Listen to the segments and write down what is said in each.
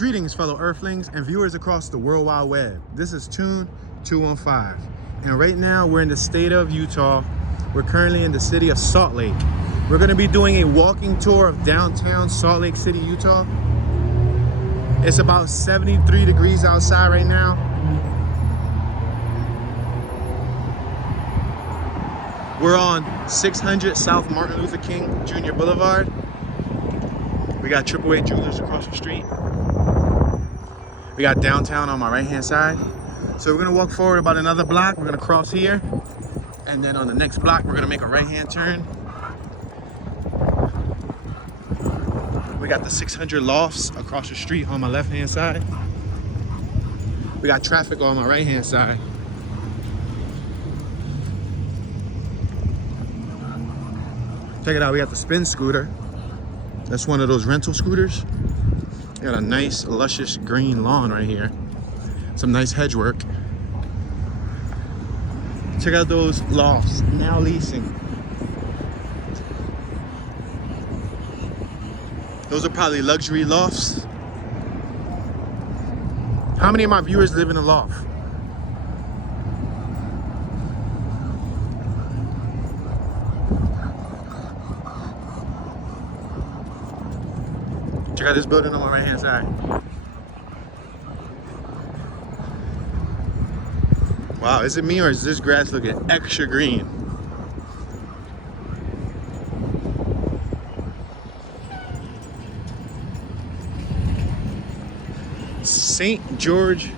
Greetings, fellow Earthlings and viewers across the World Wide Web. This is Tune 215, and right now we're in the state of Utah. We're currently in the city of Salt Lake. We're going to be doing a walking tour of downtown Salt Lake City, Utah. It's about 73 degrees outside right now. We're on 600 South Martin Luther King Jr. Boulevard. We got AAA Jewelers across the street. We got downtown on my right-hand side. So we're gonna walk forward about another block. We're gonna cross here. And then on the next block, we're gonna make a right-hand turn. We got the 600 Lofts across the street on my left-hand side. We got traffic on my right-hand side. Check it out, we got the spin scooter. That's one of those rental scooters. Got a nice, luscious green lawn right here. Some nice hedge work. Check out those lofts, now leasing. Those are probably luxury lofts. How many of my viewers live in a loft? Check out this building on my right hand side. Wow, is it me or is this grass looking extra green? St. George,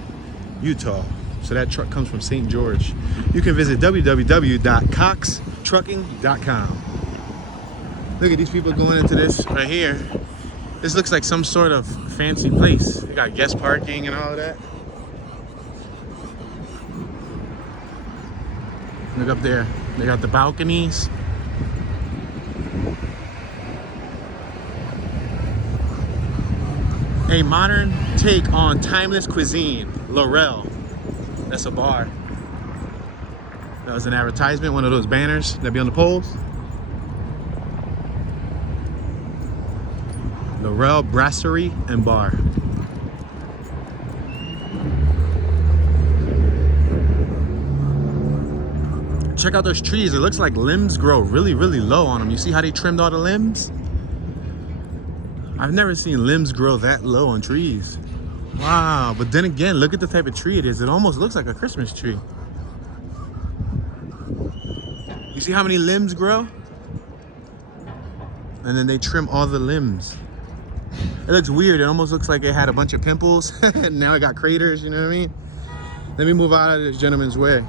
Utah. So that truck comes from St. George. You can visit www.coxtrucking.com. Look at these people going into this right here. This looks like some sort of fancy place. They got guest parking and all of that. Look up there. They got the balconies. A modern take on timeless cuisine. Laurel. That's a bar. That was an advertisement, one of those banners that be on the poles. Laurel Brasserie and Bar. Check out those trees. It looks like limbs grow really, really low on them. You see how they trimmed all the limbs? I've never seen limbs grow that low on trees. Wow, but then again, look at the type of tree it is. It almost looks like a Christmas tree. You see how many limbs grow? And then they trim all the limbs. It looks weird. It almost looks like it had a bunch of pimples and now it got craters, you know what I mean? Let me move out of this gentleman's way.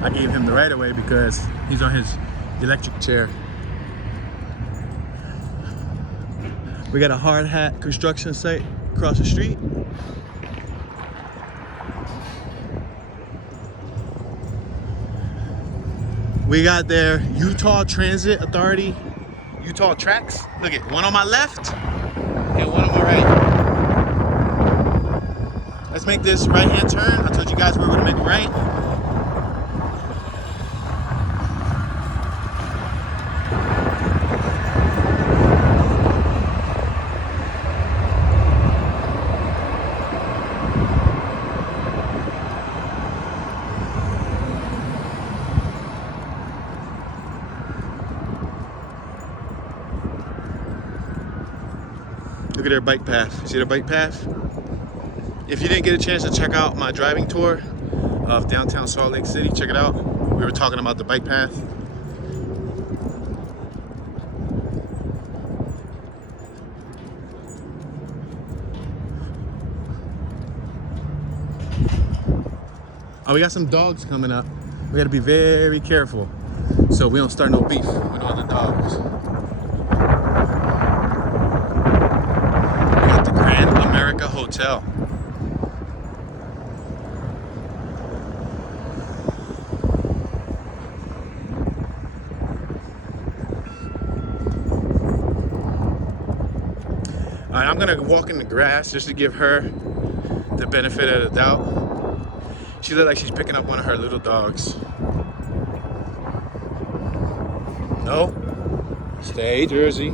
I gave him the right of way because he's on his electric chair. We got a hard hat construction site across the street. We got their Utah Transit Authority, Utah tracks. Look at one on my left and one on my right. Let's make this right-hand turn. I told you guys we were gonna make a right. Look at their bike path. See their bike path? If you didn't get a chance to check out my driving tour of downtown Salt Lake City, check it out. We were talking about the bike path. Oh, we got some dogs coming up. We gotta be very careful so we don't start no beef with all the dogs. Hotel. All right, I'm gonna walk in the grass just to give her the benefit of the doubt. She looked like she's picking up one of her little dogs. No? Stay, Jersey.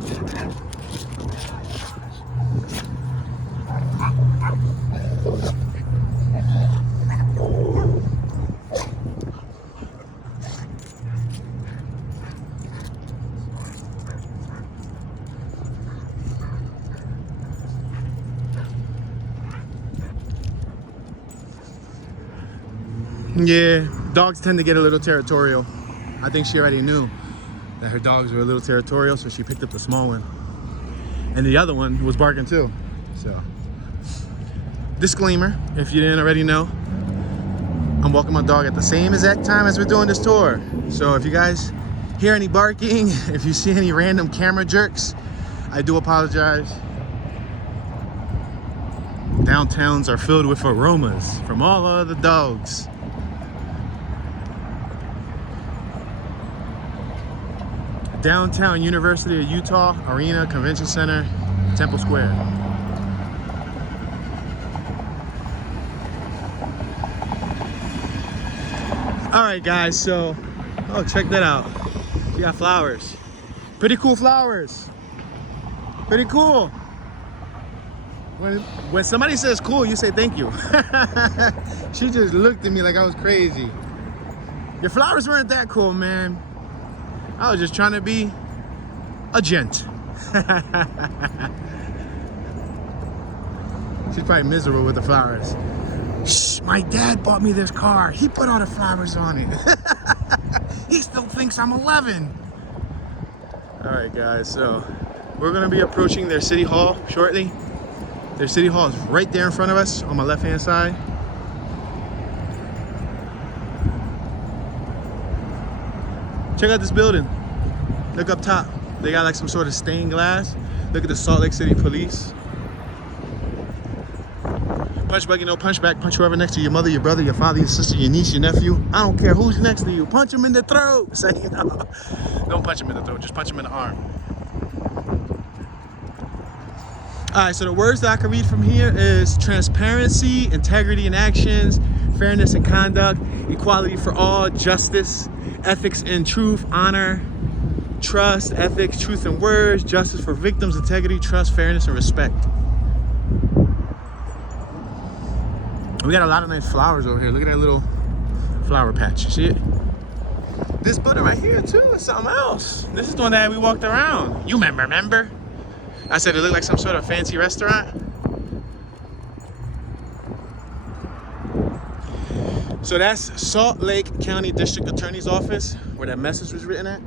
Yeah, dogs tend to get a little territorial. I think she already knew that her dogs were a little territorial, so she picked up the small one. And the other one was barking too. So, disclaimer, if you didn't already know, I'm walking my dog at the same exact time as we're doing this tour. So if you guys hear any barking, if you see any random camera jerks, I do apologize. Downtowns are filled with aromas from all of the dogs. Downtown University of Utah Arena Convention Center, Temple Square. All right, guys, so, oh, check that out. You got flowers. Pretty cool flowers. Pretty cool. When somebody says cool, you say thank you. She just looked at me like I was crazy. Your flowers weren't that cool, man. I was just trying to be a gent. She's probably miserable with the flowers. Shh, my dad bought me this car. He put all the flowers on it. He still thinks I'm 11. All right, guys, so we're gonna be approaching their city hall shortly. Their city hall is right there in front of us on my left-hand side. Check out this building. Look up top. They got like some sort of stained glass. Look at the Salt Lake City Police. Punch buggy, no punch back. Punch whoever next to you, your mother, your brother, your father, your sister, your niece, your nephew. I don't care who's next to you. Punch him in the throat. Say, no. Don't punch him in the throat. Just punch him in the arm. All right, so the words that I can read from here is transparency, integrity in actions, fairness in conduct, equality for all, justice, ethics and truth, honor, trust, ethics, truth and words, justice for victims, integrity, trust, fairness, and respect. We got a lot of nice flowers over here. Look at that little flower patch. You see it? This building right here too is something else. This is the one that we walked around. You remember? I said it looked like some sort of fancy restaurant. So that's Salt Lake County District Attorney's Office, where that message was written at.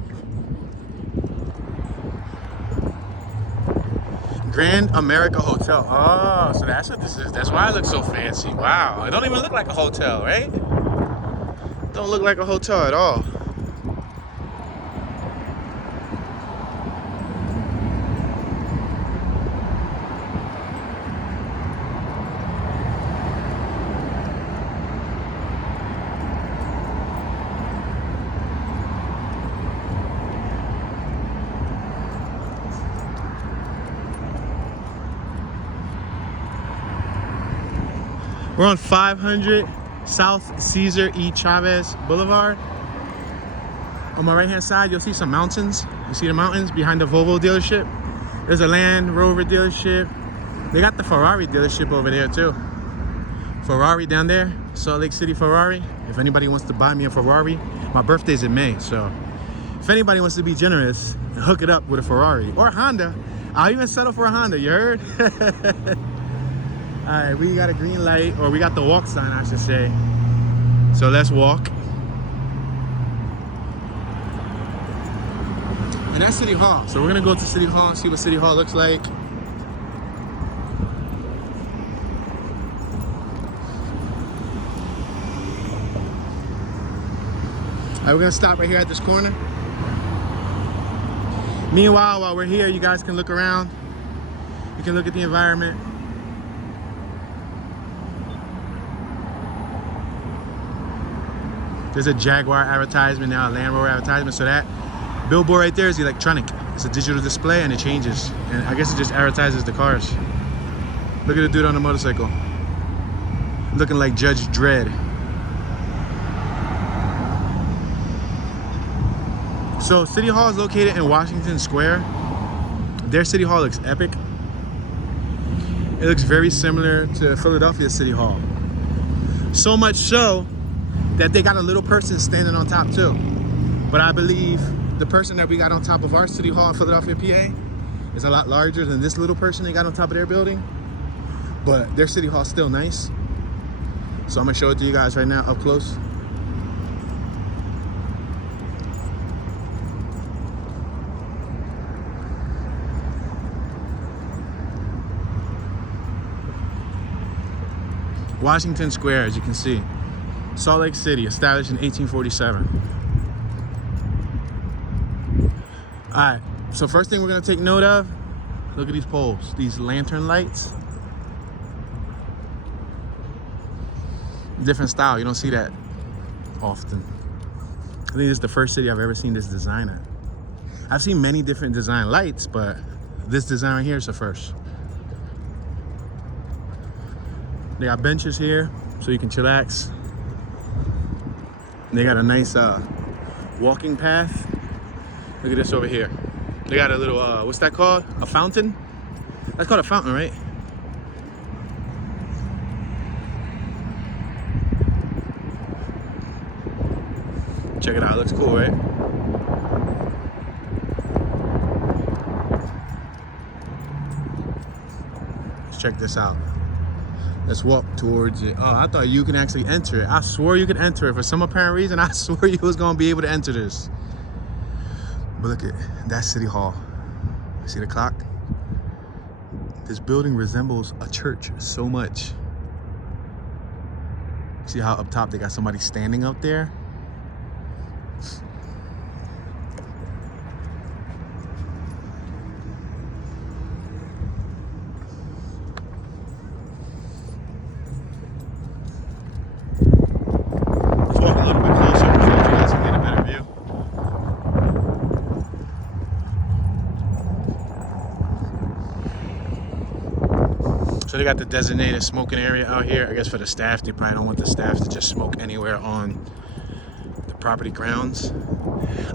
Grand America Hotel. Oh, so that's what this is. That's why it looks so fancy. Wow, it don't even look like a hotel, right? Don't look like a hotel at all. We're on 500 South Cesar E. Chavez Boulevard. On my right hand side, you'll see some mountains. You see the mountains behind the Volvo dealership. There's a Land Rover dealership. They got the Ferrari dealership over there too. Ferrari down there, Salt Lake City Ferrari. If anybody wants to buy me a Ferrari, my birthday's in May, so if anybody wants to be generous and hook it up with a Ferrari or a Honda, I'll even settle for a Honda, you heard? All right, we got a green light, or we got the walk sign, I should say. So let's walk. And that's City Hall. So we're gonna go to City Hall and see what City Hall looks like. All right, we're gonna stop right here at this corner. Meanwhile, while we're here, you guys can look around. You can look at the environment. There's a Jaguar advertisement now, a Land Rover advertisement. So that billboard right there is electronic. It's a digital display and it changes. And I guess it just advertises the cars. Look at the dude on the motorcycle. Looking like Judge Dredd. So City Hall is located in Washington Square. Their City Hall looks epic. It looks very similar to Philadelphia City Hall. So much so that they got a little person standing on top too. But I believe the person that we got on top of our City Hall in Philadelphia, PA, is a lot larger than this little person they got on top of their building. But their City Hall's still nice. So I'm gonna show it to you guys right now up close. Washington Square, as you can see. Salt Lake City, established in 1847. All right, so first thing we're gonna take note of, look at these poles, these lantern lights. Different style, you don't see that often. I think this is the first city I've ever seen this design at. I've seen many different design lights, but this design right here is the first. They got benches here so you can chillax. They got a nice walking path. Look at this over here. They got a little, what's that called? A fountain? That's called a fountain, right? Check it out, it looks cool, right? Let's check this out. Let's walk towards it. Oh, I thought you can actually enter it. I swore you could enter it. For some apparent reason, I swore you was gonna be able to enter this. But look at that City Hall. See the clock? This building resembles a church so much. See how up top they got somebody standing up there? So they got the designated smoking area out here. I guess for the staff, they probably don't want the staff to just smoke anywhere on the property grounds.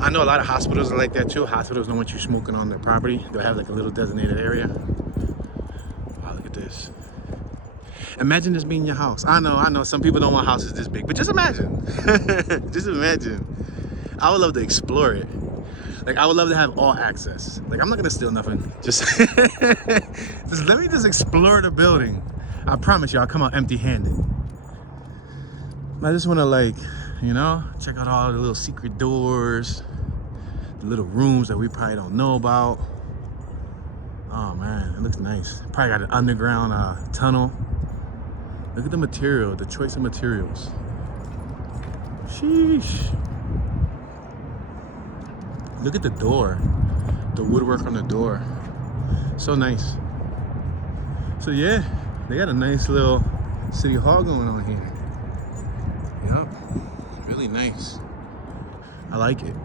I know a lot of hospitals are like that too. Hospitals don't want you smoking on their property. They'll have like a little designated area. Wow, look at this. Imagine this being your house. I know some people don't want houses this big, but just imagine. Just imagine. I would love to explore it. Like, I would love to have all access. Like, I'm not gonna steal nothing. Just let me just explore the building. I promise you, I'll come out empty-handed. I just wanna, like, you know, check out all the little secret doors, the little rooms that we probably don't know about. Oh man, it looks nice. Probably got an underground tunnel. Look at the material, the choice of materials. Sheesh. Look at the door, the woodwork on the door. So nice. So yeah, they got a nice little City Hall going on here. Yep, really nice. I like it.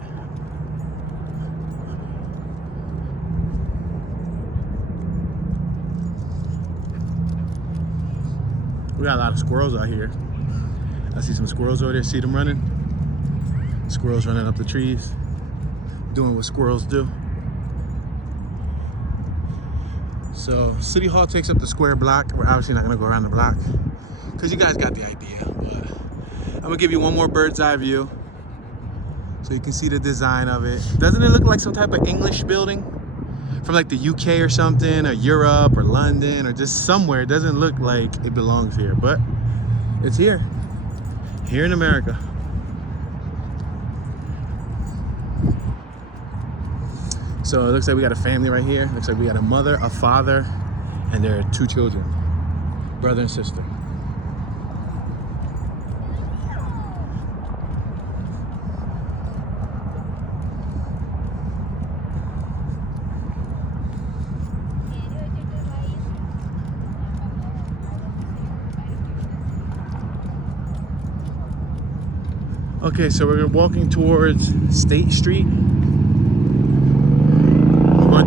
We got a lot of squirrels out here. I see some squirrels over there, see them running? Squirrels running up the trees. Doing what squirrels do. So City Hall takes up the square block. We're obviously not gonna go around the block because you guys got the idea. But I'm gonna give you one more bird's eye view so you can see the design of it. Doesn't it look like some type of English building from like the UK or something, or Europe or London or just somewhere? It doesn't look like it belongs here, but it's here in America. So it looks like we got a family right here. Looks like we got a mother, a father, and their 2 children, brother and sister. Okay, so we're walking towards State Street.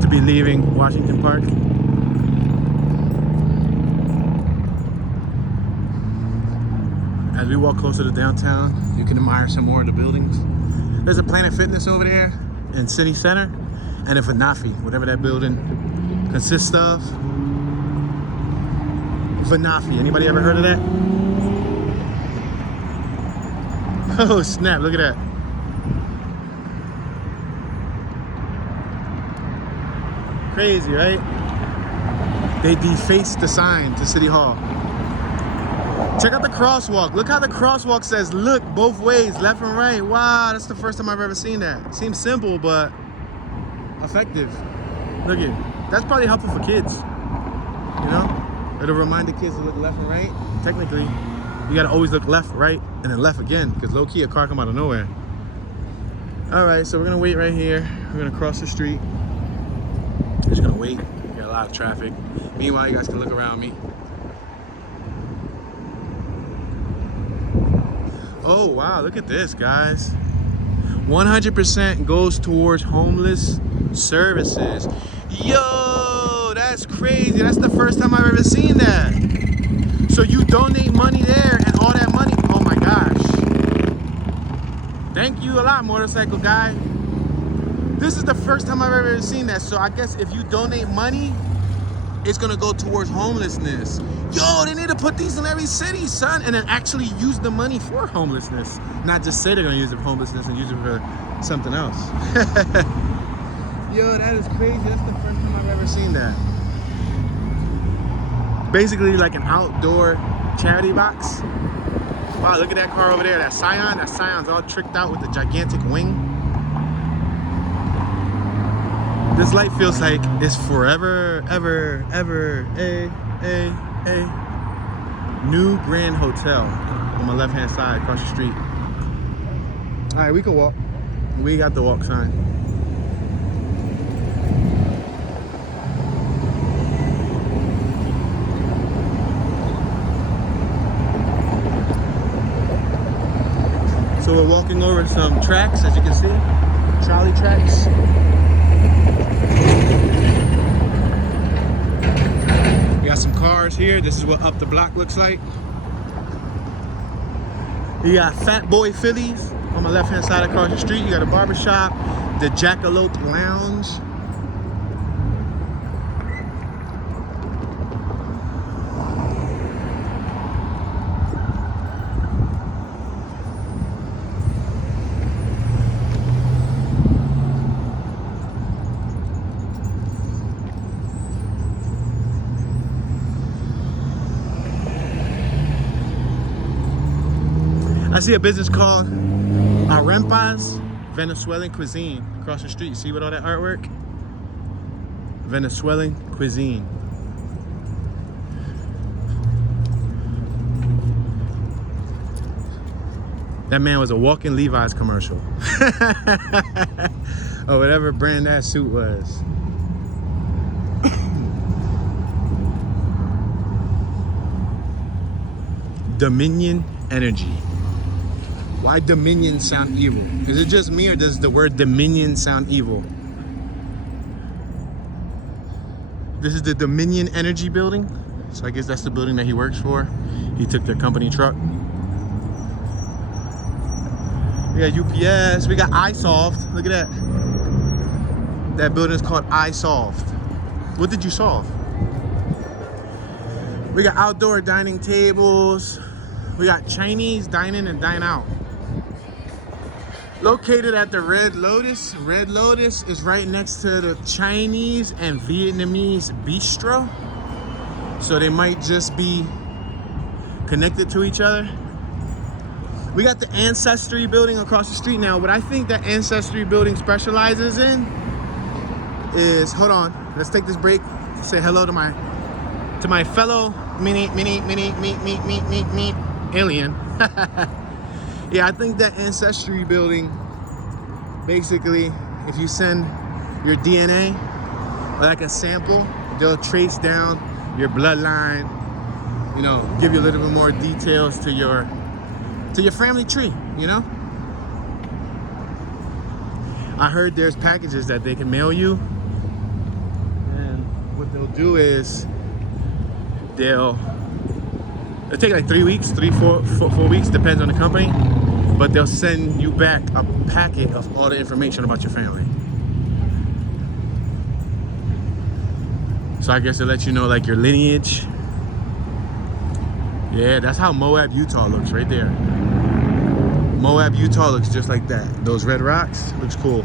To be leaving Washington Park. As we walk closer to downtown, you can admire some more of the buildings. There's a Planet Fitness over there. in city center, and in Vanafi, whatever that building consists of. Vanafi, anybody ever heard of that? Oh snap, look at that. Crazy, right? They defaced the sign to City Hall. Check out the crosswalk. Look how the crosswalk says, look both ways, left and right. Wow, that's the first time I've ever seen that. Seems simple, but effective. Look at it. That's probably helpful for kids. You know? It'll remind the kids to look left and right. Technically, you gotta always look left, right, and then left again, because low-key a car come out of nowhere. All right, so we're gonna wait right here. We're gonna cross the street. We're just gonna wait. We got a lot of traffic. Meanwhile, you guys can look around me. Oh, wow, look at this, guys. 100% goes towards homeless services. Yo, that's crazy. That's the first time I've ever seen that. So you donate money there and all that money, oh my gosh. Thank you a lot, motorcycle guy. This is the first time I've ever seen that. So I guess if you donate money, it's gonna go towards homelessness. Yo, they need to put these in every city, son, and then actually use the money for homelessness. Not just say they're gonna use it for homelessness and use it for something else. Yo, that is crazy. That's the first time I've ever seen that. Basically like an outdoor charity box. Wow, look at that car over there, that Scion. That Scion's all tricked out with the gigantic wing. This light feels like it's forever, ever, ever, New Grand Hotel on my left-hand side, across the street. All right, we can walk. We got the walk sign. So we're walking over some tracks, as you can see, trolley tracks. We got some cars here. This is what up the block looks like. You got Fat Boy Phillies on my left-hand side across the street. You got a barbershop, the Jackalope Lounge. I see a business called Arempa's Venezuelan Cuisine across the street. You see with all that artwork? Venezuelan cuisine. That man was a walking Levi's commercial. Or whatever brand that suit was. Dominion Energy. Why Dominion sound evil? Is it just me, or does the word Dominion sound evil? This is the Dominion Energy building. So I guess that's the building that he works for. He took their company truck. We got UPS, we got iSolved. Look at that. That building is called iSolved. What did you solve? We got outdoor dining tables. We got Chinese dine in and dine out. Located at the Red Lotus. Red Lotus is right next to the Chinese and Vietnamese bistro. So they might just be connected to each other. We got the Ancestry Building across the street now. What I think that Ancestry Building specializes in is, hold on, let's take this break to say hello to my fellow mini alien. Yeah, I think that Ancestry Building, basically, if you send your DNA, like a sample, they'll trace down your bloodline, you know, give you a little bit more details to your family tree, you know? I heard there's packages that they can mail you, and what they'll do is it'll take like 3 weeks, 4 weeks, depends on the company, but they'll send you back a packet of all the information about your family. So I guess it lets you know like your lineage. Yeah, that's how Moab, Utah looks right there. Moab, Utah looks just like that. Those red rocks, looks cool.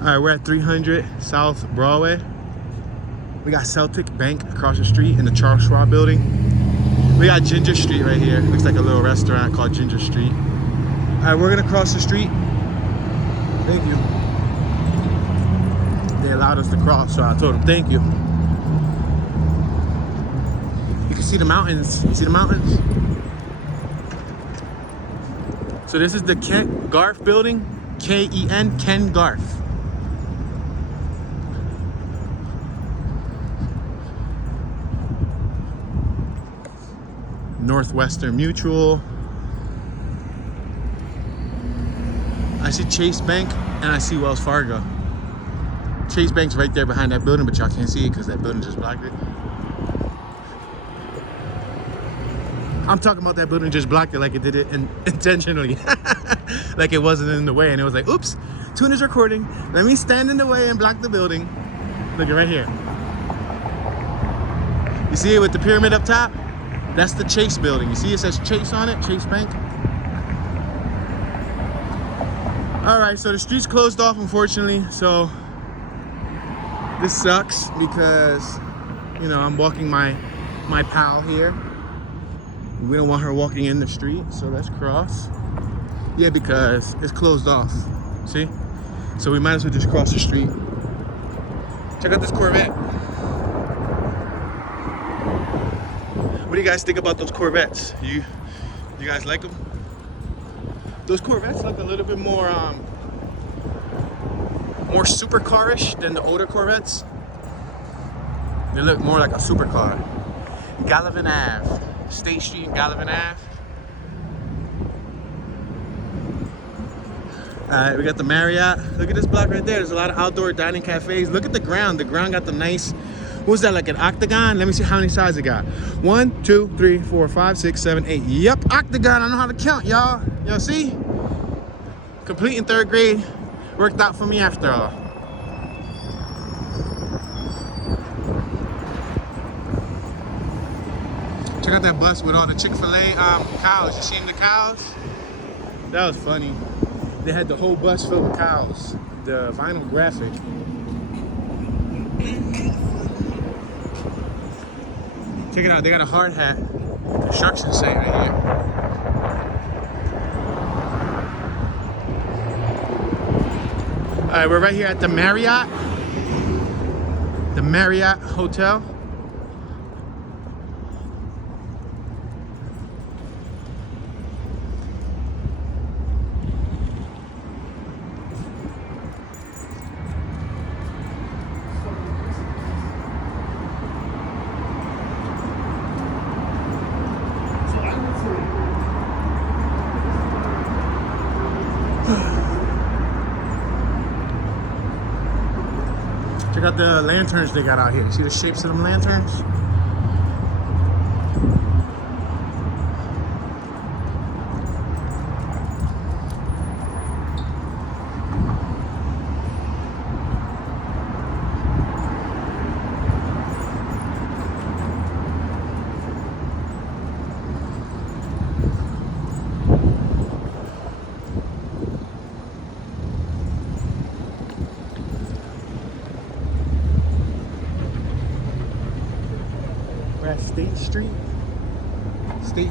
All right, we're at 300 South Broadway. We got Celtic Bank across the street in the Charles Schwab building. We got Ginger Street right here. Looks like a little restaurant called Ginger Street. All right, we're gonna cross the street. Thank you. They allowed us to cross, so I told them thank you. You can see the mountains. You see the mountains? So this is the Ken Garth building. K-E-N, Ken Garth. Northwestern Mutual. I see Chase Bank and I see Wells Fargo. Chase Bank's right there behind that building, but y'all can't see it because that building just blocked it. I'm talking about that building just blocked it like it did it intentionally. Like it wasn't in the way and it was like, oops, Tune is recording. Let me stand in the way and block the building. Look, right here. You see it with the pyramid up top? That's the Chase building. You see it says Chase on it, Chase Bank. All right, so the street's closed off, unfortunately. So this sucks because, you know, I'm walking my pal here. We don't want her walking in the street, so let's cross. Yeah, because it's closed off, see? So we might as well just cross the street. Check out this Corvette. What do you guys think about those Corvettes? You guys like them? Those Corvettes look a little bit more supercar-ish than the older Corvettes. They look more like a supercar. Gallivan Ave, State Street and Gallivan Ave. All right, we got the Marriott. Look at this block right there. There's a lot of outdoor dining cafes. Look at the ground. The ground got the nice, what's that, like an octagon? Let me see how many sides it got. 1, 2, 3, 4, 5, 6, 7, 8. Yep, octagon. I know how to count, y'all. Y'all see? Complete in 3rd grade. Worked out for me after all. Check out that bus with all the Chick-fil-A cows. You seen the cows? That was funny. They had the whole bus filled with cows. The vinyl graphic. Check it out, they got a hard hat construction site right here. All right, we're right here at the Marriott Hotel. Check out the lanterns they got out here. See the shapes of them lanterns? We're at State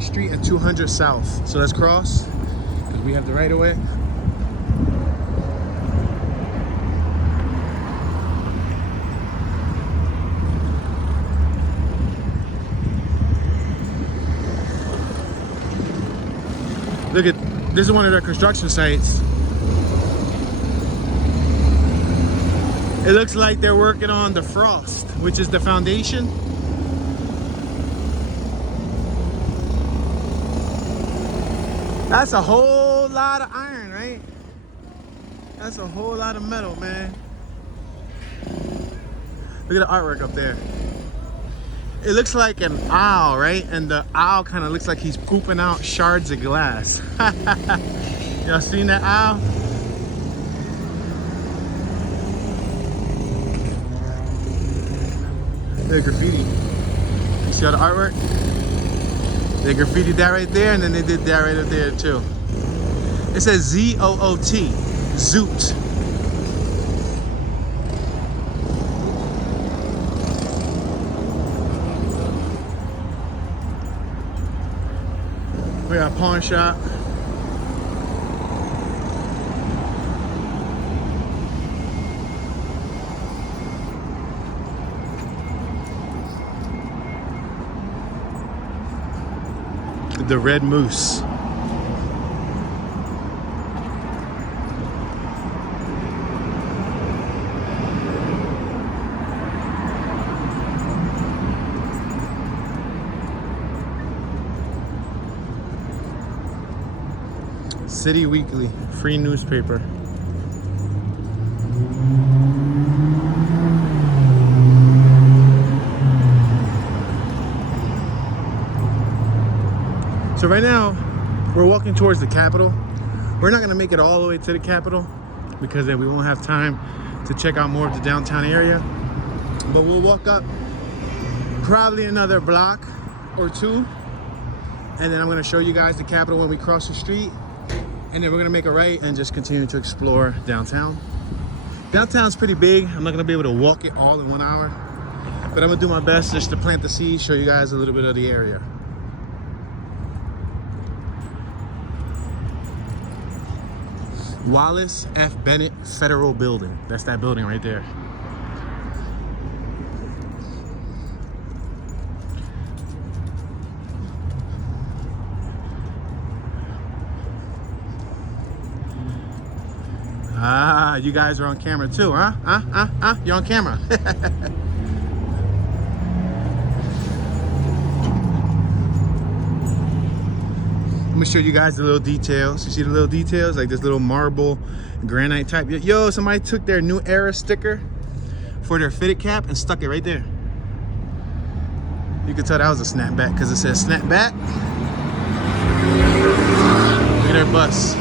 Street and 200 South. So let's cross because we have the right of way. Look at, this is one of their construction sites. It looks like they're working on the frost, which is the foundation. That's a whole lot of iron, right? That's a whole lot of metal, man. Look at the artwork up there. It looks like an owl, right? And the owl kind of looks like he's pooping out shards of glass. Y'all seen that owl? The graffiti. You see all the artwork? They graffitied that right there, and then they did that right up there too. It says Z-O-O-T, Zoot. We got a pawn shop. The Red Moose. City Weekly, free newspaper. So right now, we're walking towards the Capitol. We're not gonna make it all the way to the Capitol because then we won't have time to check out more of the downtown area. But we'll walk up probably another block or two, and then I'm gonna show you guys the Capitol when we cross the street. And then we're gonna make a right and just continue to explore downtown. Downtown's pretty big. I'm not gonna be able to walk it all in 1 hour, but I'm gonna do my best just to plant the seed, show you guys a little bit of the area. Wallace F. Bennett Federal Building. That's that building right there. Ah, you guys are on camera too, huh? You're on camera. I'm gonna show you guys the little details. You see the little details? Like this little marble granite type. Yo, somebody took their New Era sticker for their fitted cap and stuck it right there. You can tell that was a snapback because it says snapback. Look at their bus.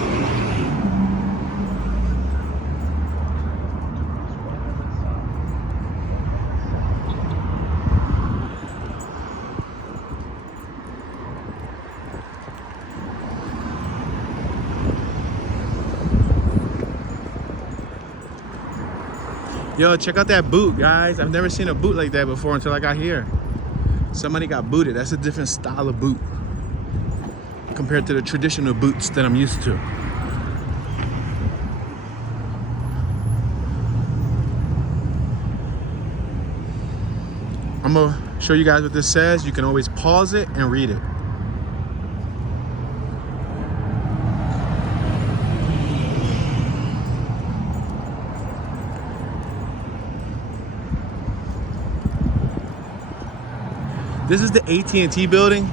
Yo, check out that boot, guys. I've never seen a boot like that before until I got here. Somebody got booted. That's a different style of boot compared to the traditional boots that I'm used to. I'm gonna show you guys what this says. You can always pause it and read it. This is the AT&T building.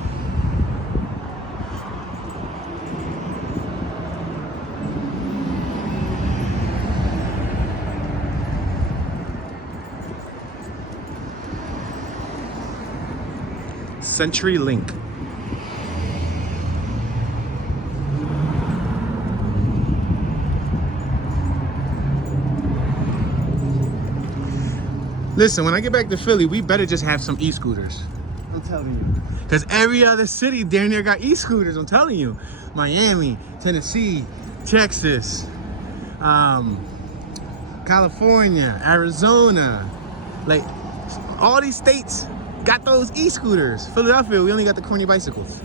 CenturyLink. Listen, when I get back to Philly, we better just have some e-scooters. I'm telling you. Because every other city down there got e-scooters, I'm telling you. Miami, Tennessee, Texas, California, Arizona. Like, all these states got those e-scooters. Philadelphia, we only got the corny bicycles.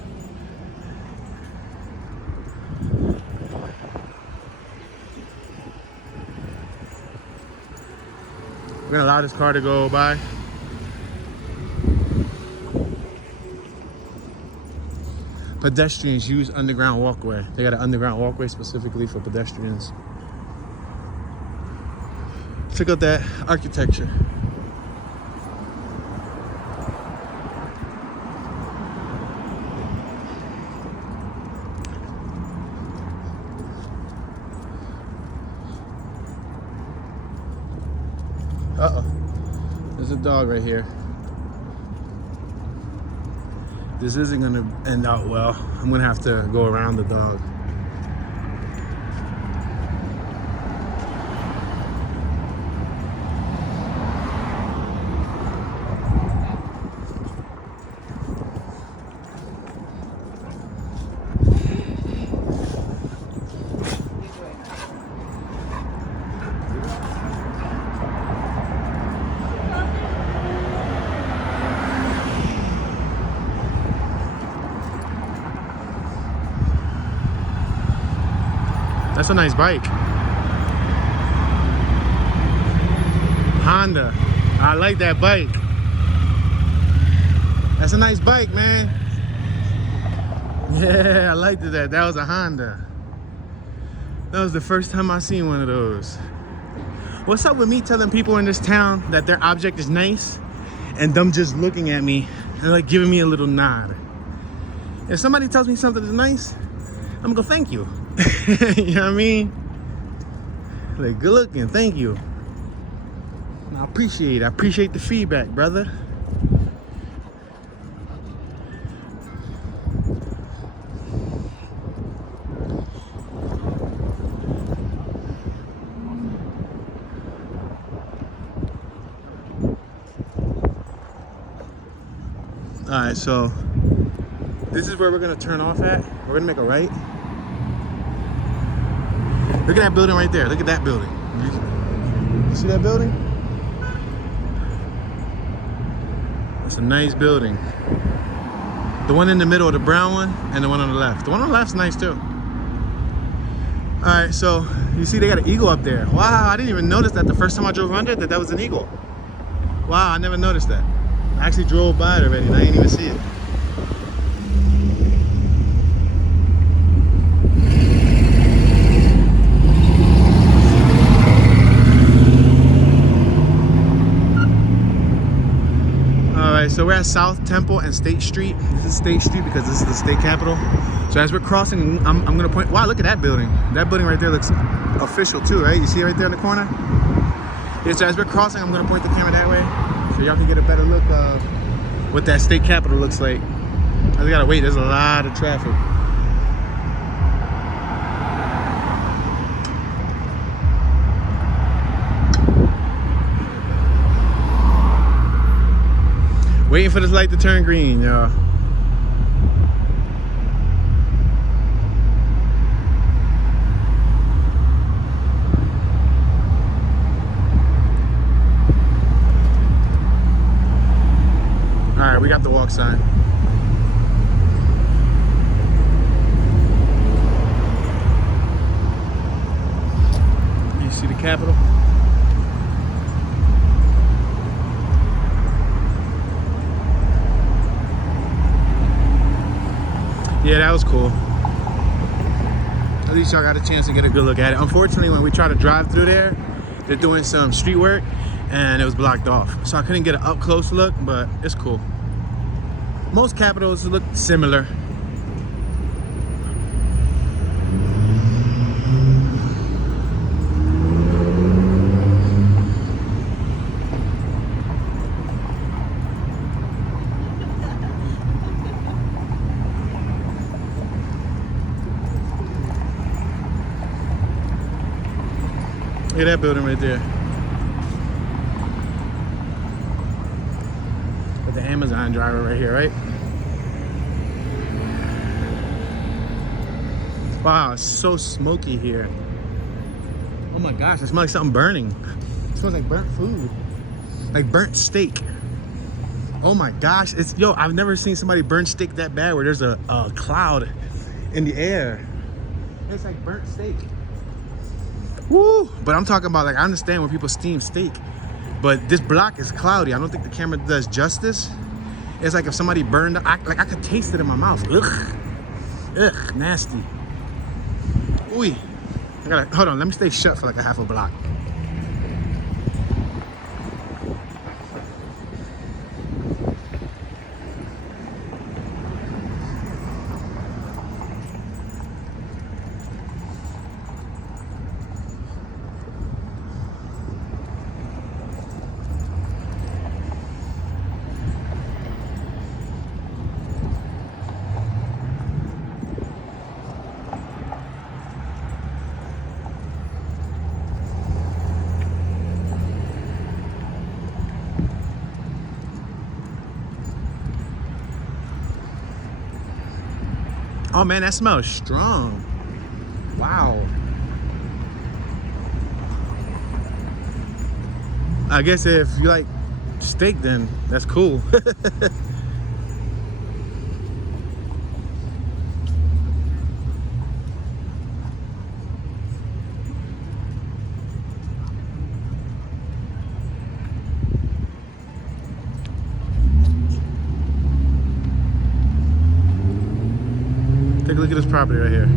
We're gonna allow this car to go by. Pedestrians use underground walkway. They got an underground walkway specifically for pedestrians. Check out that architecture. Uh-oh. There's a dog right here. This isn't gonna end out well. I'm gonna have to go around the dog. That's a nice bike. Honda. I like that bike. That's a nice bike, man. Yeah, I liked that. That was a Honda. That was the first time I seen one of those. What's up with me telling people in this town that their object is nice and them just looking at me and like giving me a little nod? If somebody tells me something is nice, I'm gonna go thank you. You know what I mean? Like, good looking, thank you. I appreciate it. I appreciate the feedback, brother. All right, so this is where we're gonna turn off at. We're gonna make a right. Look at that building right there. Look at that building. You see that building? It's a nice building. The one in the middle, the brown one, and the one on the left. The one on the left's nice too. All right, so you see they got an eagle up there. Wow, I didn't even notice that the first time I drove under that was an eagle. Wow, I never noticed that. I actually drove by it already and I didn't even see it. So we're at South Temple and State Street. This is State Street because this is the state capital. So as we're crossing, I'm gonna point, wow, look at that building. That building right there looks official too, right? You see it right there in the corner? Yeah, so as we're crossing, I'm gonna point the camera that way so y'all can get a better look of what that state capital looks like. I just gotta wait, there's a lot of traffic. Waiting for this light to turn green, y'all. All right, we got the walk sign. You see the Capitol? Yeah, that was cool. At least y'all got a chance to get a good look at it. Unfortunately, when we try to drive through there, they're doing some street work and it was blocked off. So I couldn't get an up close look, but it's cool. Most capitals look similar. Look at that building right there. With the Amazon driver right here, right? Wow, it's so smoky here. Oh my gosh, it smells like something burning. It smells like burnt food. Like burnt steak. Oh my gosh, yo, I've never seen somebody burn steak that bad where there's a cloud in the air. It's like burnt steak. Woo! But I'm talking about, like, I understand when people steam steak, but this block is cloudy. I don't think the camera does justice. It's like if somebody burned, I could taste it in my mouth. Ugh. Ugh, nasty. Ooh. Hold on, let me stay shut for like a half a block. Oh man, that smells strong. Wow. I guess if you like steak, then that's cool. Take a look at this property right here.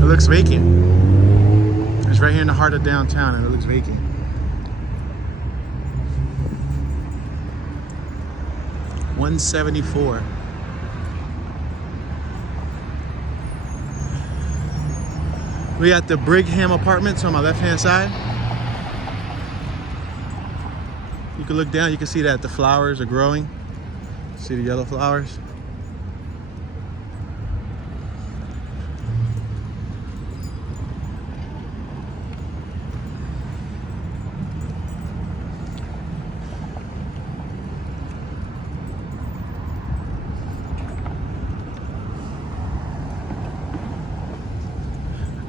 It looks vacant. It's right here in the heart of downtown and it looks vacant. $174. We got the Brigham Apartments on my left-hand side. You can look down, you can see that the flowers are growing. See the yellow flowers?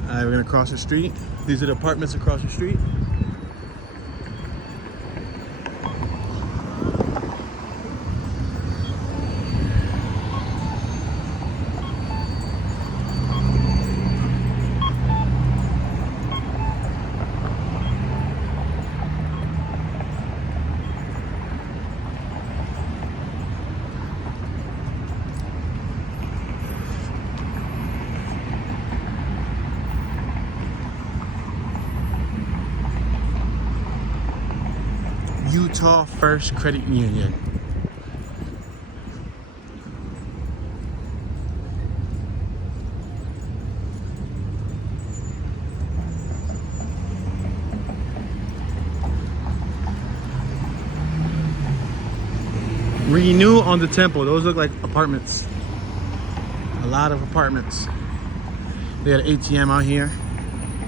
All right, we're gonna cross the street. These are the apartments across the street. Utah First Credit Union. Reno on the Temple. Those look like apartments. A lot of apartments. They got an ATM out here.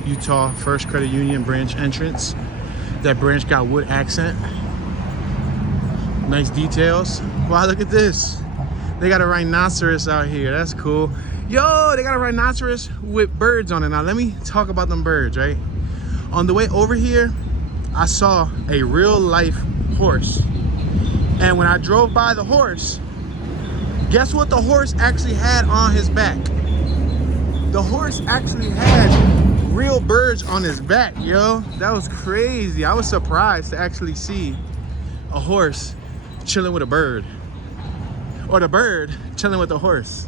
Utah First Credit Union branch entrance. That branch got wood accent. Nice details. Wow, look at this. They got a rhinoceros out here. That's cool. Yo, they got a rhinoceros with birds on it. Now, let me talk about them birds, right? On the way over here, I saw a real life horse. And when I drove by the horse, guess what the horse actually had on his back? The horse actually had real birds on his back, yo. That was crazy. I was surprised to actually see a horse chilling with a bird, or the bird chilling with the horse.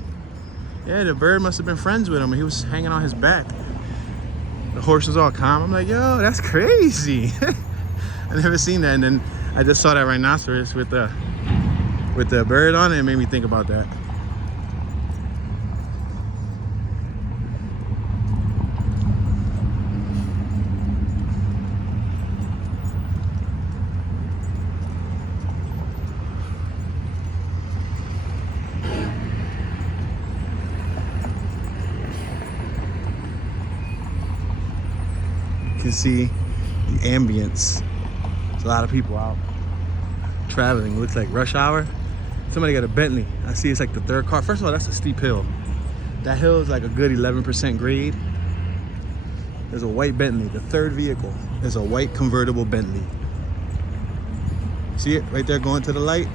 Yeah, the bird must have been friends with him. He was hanging on his back. The horse was all calm. I'm like, yo, that's crazy. I never seen that. And then I just saw that rhinoceros with the bird on it. It made me think about that. You can see the ambience. There's a lot of people out traveling. It looks like rush hour. Somebody got a Bentley. I see it's like the third car. First of all, that's a steep hill. That hill is like a good 11% grade. There's a white Bentley. The third vehicle is a white convertible Bentley. See it right there going to the light?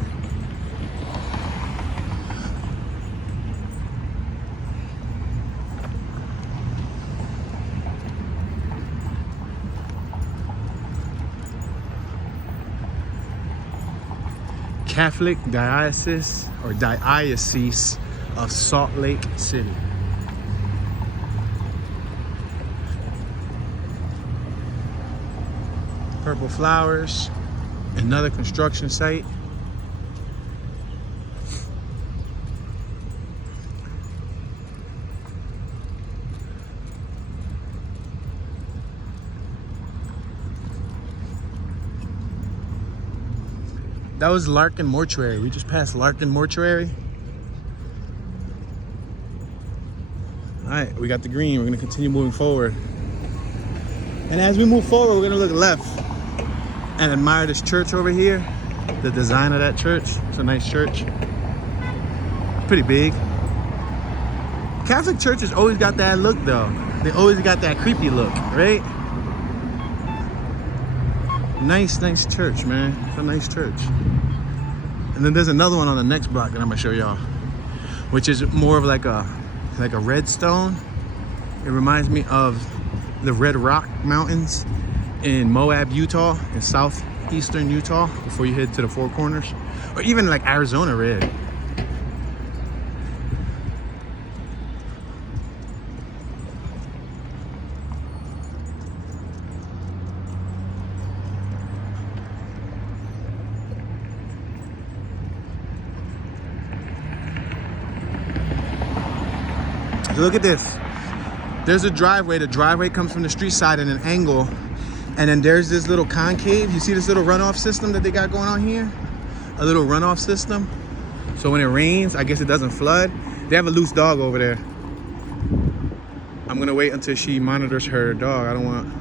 Catholic Diocese of Salt Lake City. Purple flowers, another construction site. That was Larkin Mortuary. We just passed Larkin Mortuary. All right, we got the green. We're gonna continue moving forward. And as we move forward, we're gonna look left and admire this church over here. The design of that church. It's a nice church. pretty big. Catholic churches always got that look though. They always got that creepy look, right? Nice church, man. It's a nice church. And then there's another one on the next block that I'm gonna show y'all, which is more of like a red stone. It reminds me of the Red Rock Mountains in Moab, Utah, in southeastern Utah, before you head to the Four Corners, or even like Arizona red. So look at this. There's a driveway. The driveway comes from the street side at an angle. And then there's this little concave. You see this little runoff system that they got going on here? A little runoff system. So when it rains, I guess it doesn't flood. They have a loose dog over there. I'm gonna wait until she monitors her dog. I don't want...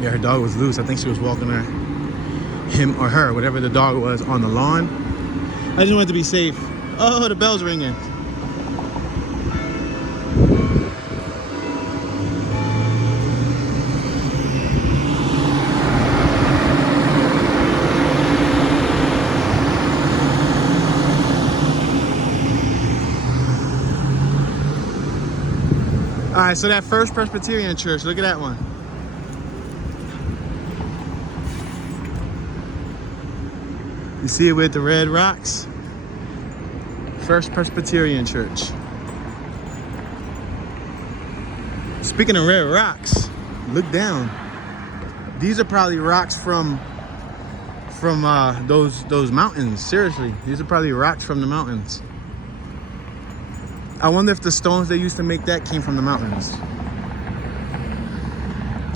Yeah, her dog was loose. I think she was walking him or her, whatever the dog was, on the lawn. I just wanted to be safe. Oh, the bell's ringing. All right, so that First Presbyterian Church, look at that one. You see it with the red rocks? First Presbyterian Church. Speaking of red rocks, look down. These are probably rocks from those mountains. Seriously, these are probably rocks from the mountains. I wonder if the stones they used to make that came from the mountains.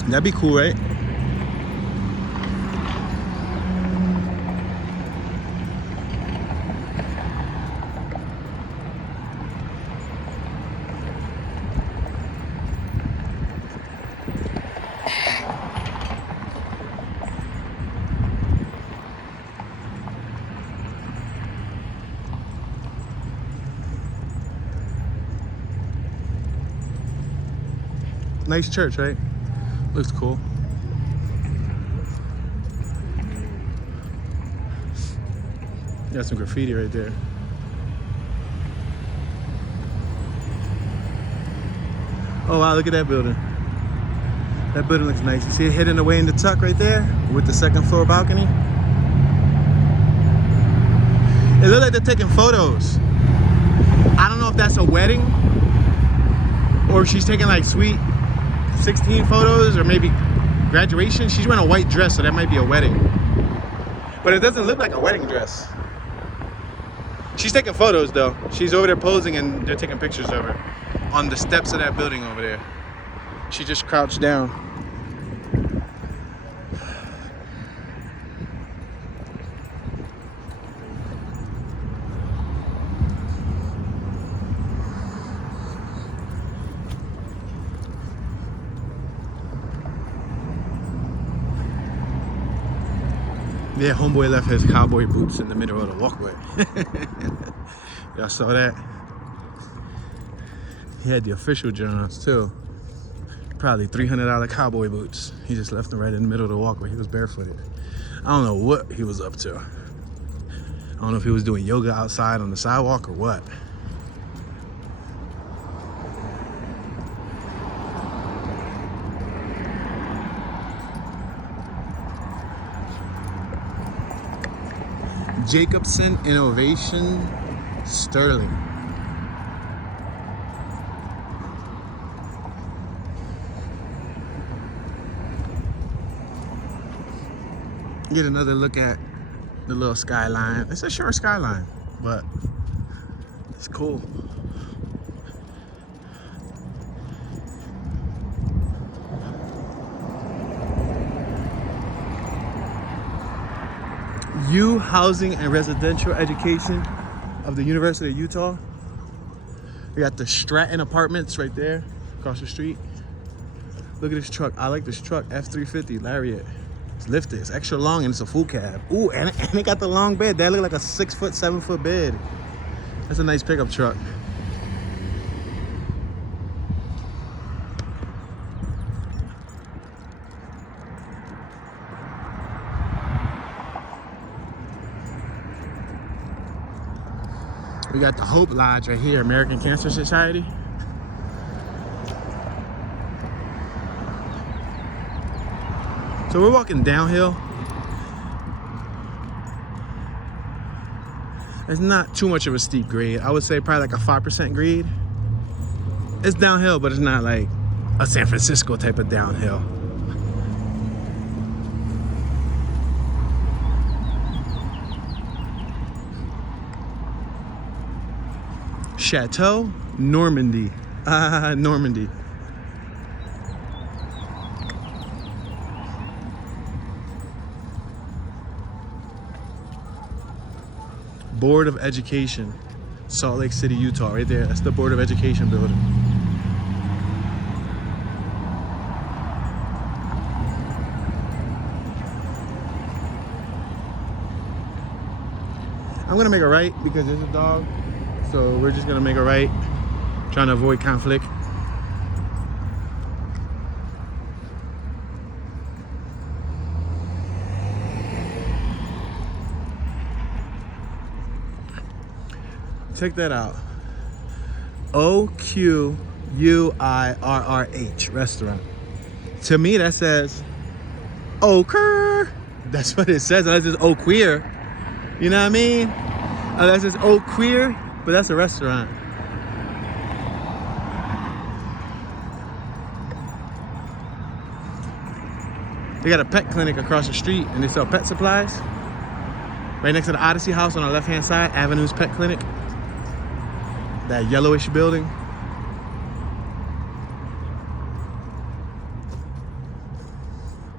That'd be cool, right? Nice church, right? Looks cool. Got some graffiti right there. Oh wow, look at that building. That building looks nice. You see it hidden away in the tuck right there with the second floor balcony? It looks like they're taking photos. I don't know if that's a wedding or if she's taking like sweet 16 photos or maybe graduation. She's wearing a white dress, so that might be a wedding. But it doesn't look like a wedding dress. She's taking photos though. She's over there posing and they're taking pictures of her on the steps of that building over there. She just crouched down. Yeah, homeboy left his cowboy boots in the middle of the walkway. Y'all saw that? He had the official journals too. Probably $300 cowboy boots. He just left them right in the middle of the walkway. He was barefooted. I don't know what he was up to. I don't know if he was doing yoga outside on the sidewalk or what. Jacobson Innovation Sterling. Get another look at the little skyline. It's a short skyline, but it's cool. U Housing and Residential Education of the University of Utah. We got the Stratton Apartments right there across the street. Look at this truck. I like this truck, F-350 Lariat. It's lifted, it's extra long, and it's a full cab. Ooh, and it got the long bed. That look like a 6 foot, 7 foot bed. That's a nice pickup truck. We got the Hope Lodge right here, American Cancer Society. So we're walking downhill. It's not too much of a steep grade. I would say probably like a 5% grade. It's downhill, but it's not like a San Francisco type of downhill. Chateau Normandy. Normandy. Board of Education, Salt Lake City, Utah, right there. That's the Board of Education building. I'm gonna make a right because there's a dog. So we're just gonna make a right, trying to avoid conflict. Check that out. O-Q-U-I-R-R-H restaurant. To me, that says Oqueer. That's what it says. Unless it's Oqueer. You know what I mean? Unless it's Oqueer, but that's a restaurant. They got a pet clinic across the street and they sell pet supplies. Right next to the Odyssey House on the left-hand side, Avenue's Pet Clinic. That yellowish building.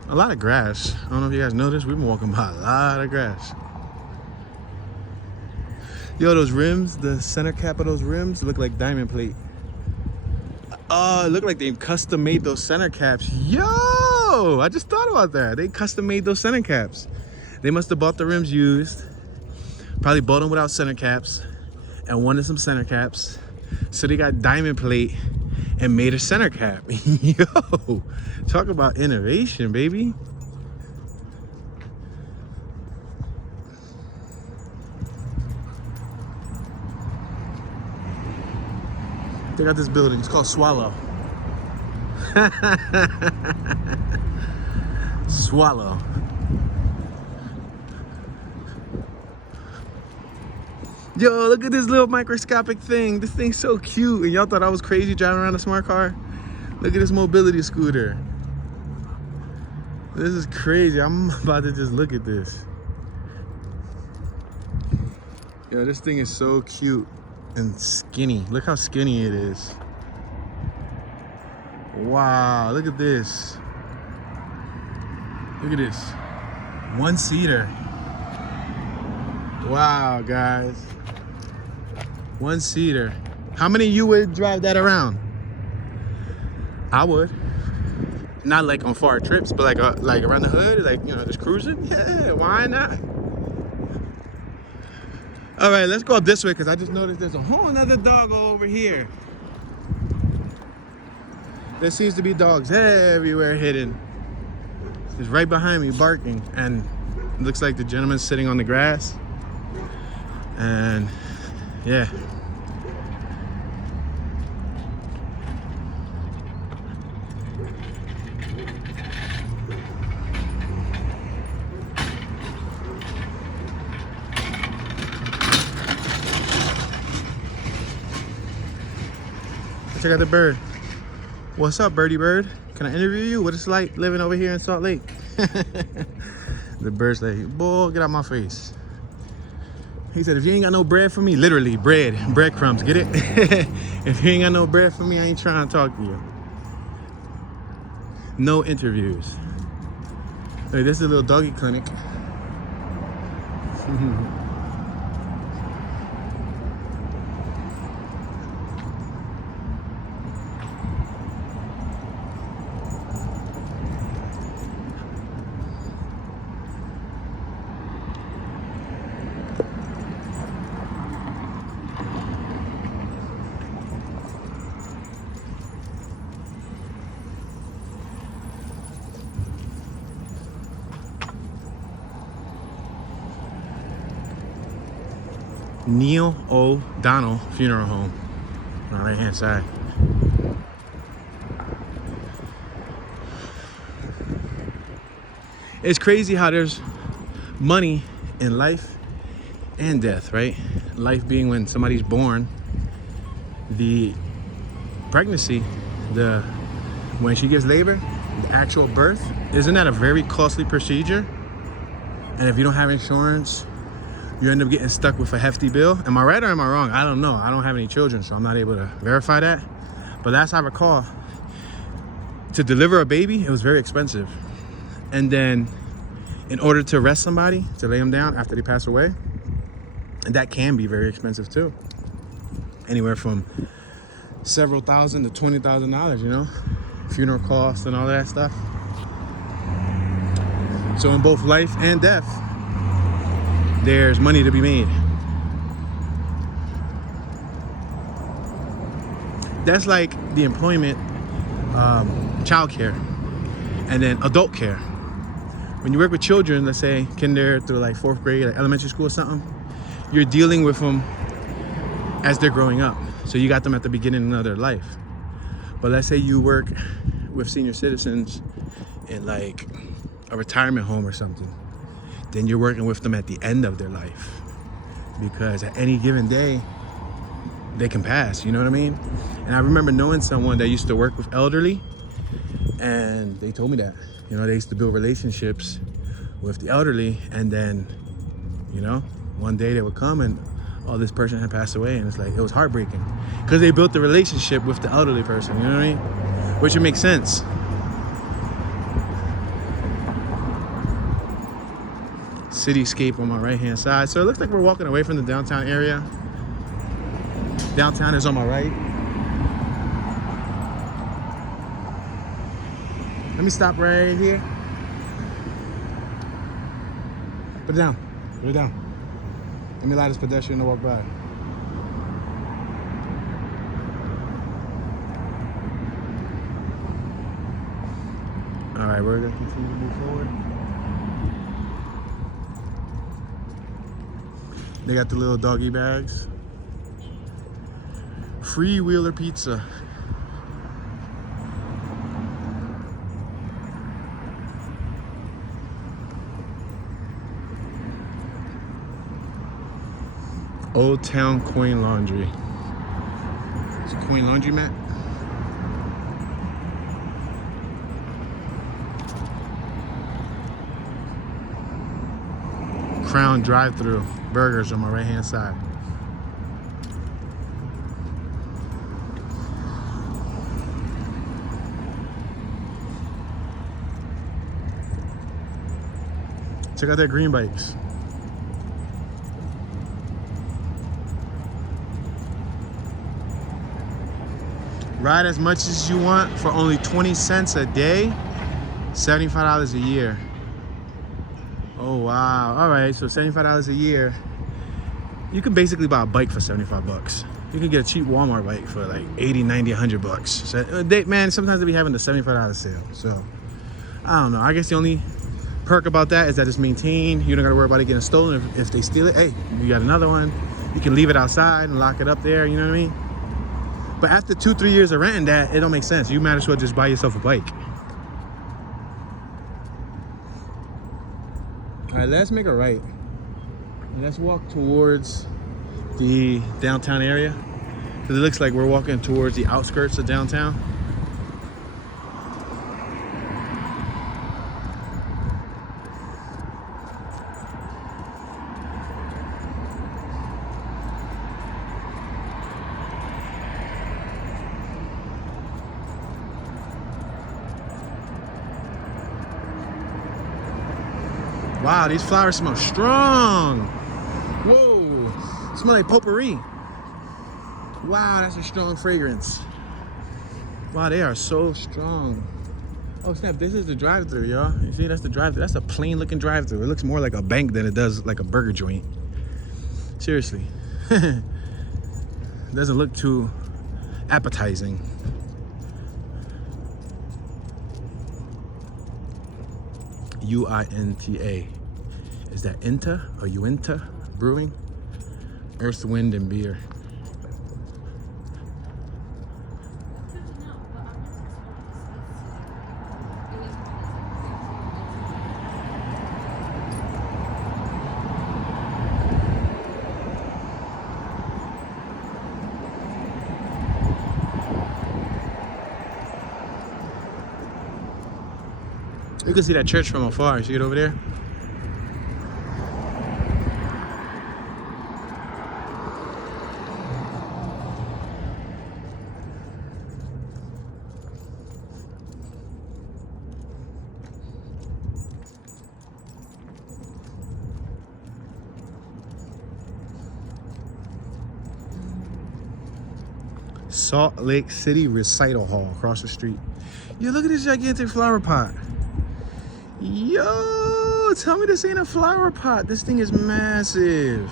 A lot of grass. I don't know if you guys noticed, we've been walking by a lot of grass. Yo, those rims, the center cap of those rims look like diamond plate. Oh, it looked like they custom made those center caps. Yo, I just thought about that. They custom made those center caps. They must have bought the rims used. Probably bought them without center caps and wanted some center caps. So they got diamond plate and made a center cap. Yo, talk about innovation, baby. They got this building, it's called Swallow. Swallow. Yo, look at this little microscopic thing. This thing's so cute. And y'all thought I was crazy driving around a smart car? Look at this mobility scooter. This is crazy. I'm about to just look at this. Yo, this thing is so cute and skinny. Look how skinny it is. Wow, look at this. Look at this. One seater. Wow, guys. One seater. How many of you would drive that around? I would. Not like on far trips, but like around the hood, like, you know, just cruising. Yeah, why not? All right, let's go up this way because I just noticed there's a whole nother doggo over here. There seems to be dogs everywhere hidden. He's right behind me barking, and it looks like the gentleman's sitting on the grass. And yeah. Check out the bird. What's up, birdie bird? Can I interview you? What it's like living over here in Salt Lake? The bird's like, boy, get out my face. He said, if you ain't got no bread for me, literally breadcrumbs, get it? If you ain't got no bread for me, I ain't trying to talk to you. No interviews. Hey, this is a little doggy clinic. Neil O'Donnell Funeral Home on the right hand side. It's crazy how there's money in life and death, right? Life being when somebody's born, the pregnancy, when she gives labor, the actual birth, isn't that a very costly procedure? And if you don't have insurance, you end up getting stuck with a hefty bill. Am I right or am I wrong? I don't know. I don't have any children, so I'm not able to verify that. But last I recall, to deliver a baby, it was very expensive. And then in order to rest somebody, to lay them down after they pass away, and that can be very expensive too. Anywhere from several thousand to $20,000, you know, funeral costs and all that stuff. So in both life and death, there's money to be made. That's like the employment, childcare, and then adult care. When you work with children, let's say kinder through like 4th grade, like elementary school or something, you're dealing with them as they're growing up. So you got them at the beginning of their life. But let's say you work with senior citizens in like a retirement home or something, then you're working with them at the end of their life, because at any given day they can pass, you know what I mean? And I remember knowing someone that used to work with elderly, and they told me that, you know, they used to build relationships with the elderly, and then, you know, one day they would come and, oh, this person had passed away, and it's like, it was heartbreaking because they built the relationship with the elderly person, you know what I mean? Which would make sense. Cityscape on my right hand side. So it looks like we're walking away from the downtown area. Downtown is on my right. Let me stop right here. Put it down. Put it down. Let me allow this pedestrian to walk by. All right, we're gonna continue to move forward. They got the little doggy bags. Free Wheeler Pizza. Old Town Coin Laundry. It's a coin laundromat. Crown drive-through. Burgers on my right hand side. Check out their green bikes. Ride as much as you want for only 20 cents a day, $75 a year. Oh wow, all right, so $75 a year. You can basically buy a bike for 75 bucks. You can get a cheap Walmart bike for like 80, 90, 100 bucks. So, man, sometimes they be having the $75 sale. So, I don't know. I guess the only perk about that is that it's maintained. You don't gotta worry about it getting stolen. If they steal it, hey, you got another one. You can leave it outside and lock it up there, you know what I mean? But after 2-3 years of renting that, it don't make sense. You might as well just buy yourself a bike. All right, let's make a right. And let's walk towards the downtown area, because it looks like we're walking towards the outskirts of downtown. Wow, these flowers smell strong. Whoa, smell like potpourri. Wow, that's a strong fragrance. Wow, they are so strong. Oh snap, this is the drive-thru, y'all. You see, that's the drive-thru. That's a plain looking drive-thru. It looks more like a bank than it does like a burger joint. Seriously. It doesn't look too appetizing. UINTA. Is that INTA or Uinta Brewing? Earth, Wind, and Beer. You can see that church from afar. You see it over there? Salt Lake City Recital Hall across the street. Yo, look at this gigantic flower pot. Yo, tell me this ain't a flower pot. This thing is massive.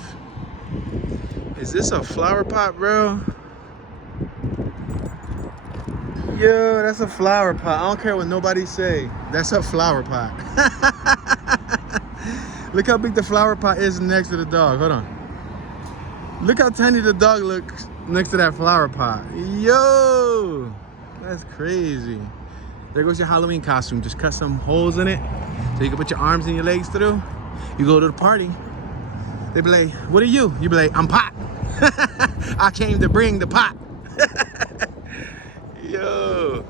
Is this a flower pot, bro? Yo, that's a flower pot. I don't care what nobody say. That's a flower pot. Look how big the flower pot is next to the dog. Hold on. Look how tiny the dog looks next to that flower pot. Yo, that's crazy. There goes your Halloween costume. Just cut some holes in it so you can put your arms and your legs through. You go to the party. They be like, what are you? You be like, I'm pot. I came to bring the pot. Yo.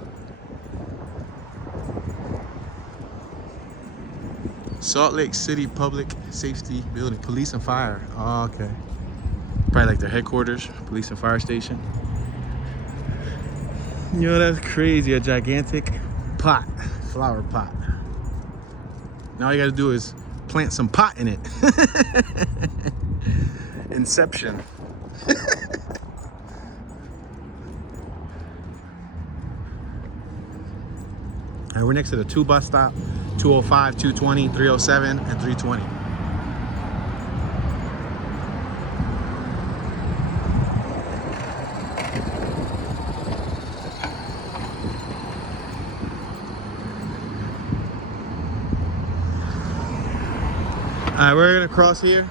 Salt Lake City Public Safety Building. Police and Fire. Oh, okay. Probably like their headquarters. Police and Fire Station. Yo, that's crazy. A gigantic pot. Flower pot. Now all you gotta do is plant some pot in it. Inception. All right, we're next to the 2 bus stop, 205, 220, 307, and 320. All right, we're gonna cross here.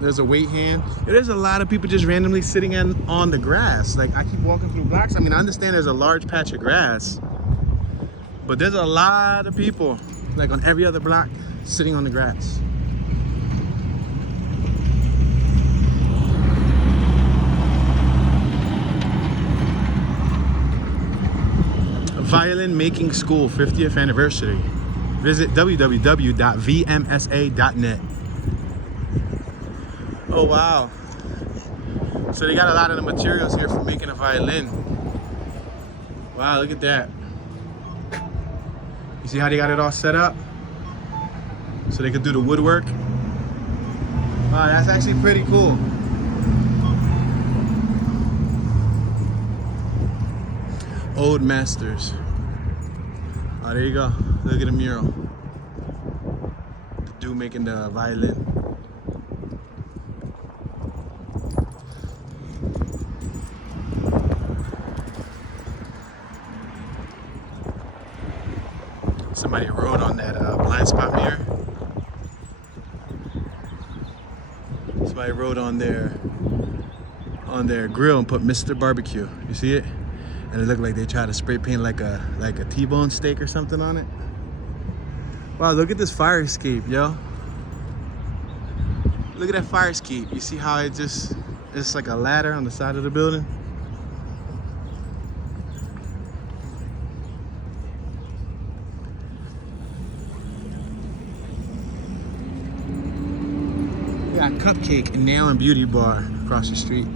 There's a wait hand. There's a lot of people just randomly sitting on the grass. Like, I keep walking through blocks. I mean, I understand there's a large patch of grass, but there's a lot of people, like on every other block, sitting on the grass. Violin Making School 50th anniversary. Visit www.vmsa.net. Oh wow. So they got a lot of the materials here for making a violin. Wow, look at that. You see how they got it all set up? So they could do the woodwork. Wow, that's actually pretty cool. Old Masters. Oh, there you go. Look at the mural. The dude making the violin. Somebody wrote on that blind spot mirror. Somebody wrote on their grill and put Mr. Barbecue. You see it? And it looked like they tried to spray paint like a T-bone steak or something on it. Wow, look at this fire escape, yo. Look at that fire escape. You see how it's like a ladder on the side of the building? We got Cupcake and Nail and Beauty Bar across the street.